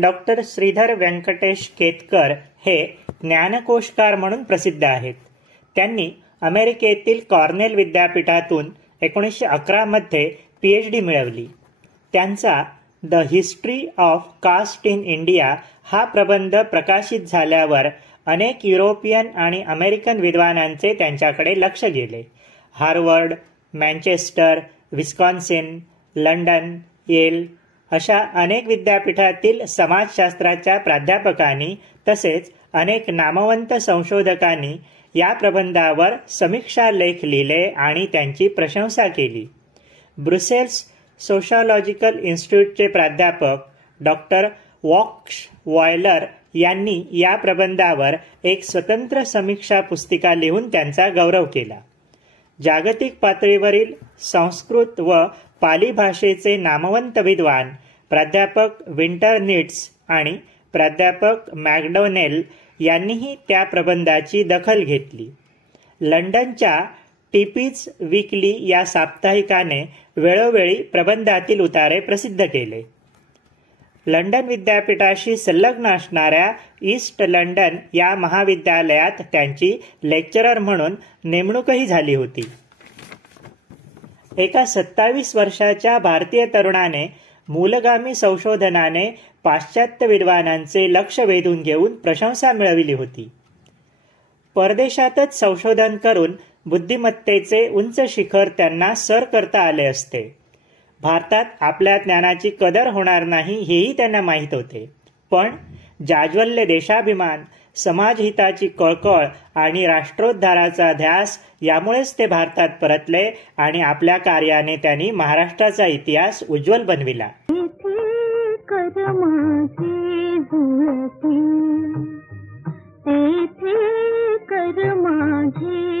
Doctor Shridhar Venkatesh Ketkar हे ज्ञानकोशकार म्हणून प्रसिद्ध आहेत. त्यांनी अमेरिकेतील कॉर्नेल विद्यापीठातून 1911 मध्ये PhD मिळवली. त्यांचा the history of caste in India हा प्रबंध प्रकाशित झाल्यावर अनेक युरोपियन आणि अमेरिकन विद्वानांचे त्यांच्याकडे लक्ष गेले. Harvard, Manchester, Wisconsin, London, Yale अशा अनेक विद्यापीठातील समाजशास्त्राच्या प्राध्यापकांनी तसेच अनेक नामवंत संशोधकांनी या प्रबंधावर समीक्षा लेख लिहिले आणि त्यांची प्रशंसा केली. ब्रुसेल्स सोशिओलॉजिकल इन्स्टिट्यूटचे प्राध्यापक डॉक्टर वॉक्स वॉयलर यांनी या प्रबंधावर एक स्वतंत्र समीक्षा पुस्तिका लिहून त्यांचा गौरव केला. जागतिक पातळीवरील संस्कृत व पाली भाषेचे नामवंत विद्वान प्राध्यापक विंटर निट्स आणि प्राध्यापक मॅकडोनेल यांनीही त्या प्रबंधाची दखल घेतली. लंडनच्या टिपीज वीकली या साप्ताहिकाने वेळोवेळी प्रबंधातील उतारे प्रसिद्ध केले. लंडन विद्यापीठाशी संलग्न असणाऱ्या ईस्ट लंडन या महाविद्यालयात त्यांची लेक्चरर म्हणून नेमणूकही झाली होती. एका 27 वर्षाच्या भारतीय तरुणाने मूलगामी संशोधनाने पाश्चात्य विद्वानांचे लक्ष वेधून घेऊन प्रशंसा मिळविली होती. परदेशातच संशोधन करून बुद्धिमत्तेचे उंच शिखर त्यांना सर करता आले असते. भारतात आपल्या ज्ञानाची कदर होणार नाही हेही त्यांना माहीत होते. पण जाज्वल्य देशाभिमान, समाजहिताची कळकळ आणि राष्ट्रोद्धाराचा ध्यास यामुळेच ते भारतात परतले आणि आपल्या कार्याने त्यांनी महाराष्ट्राचा इतिहास उज्ज्वल बनविला. कर माझे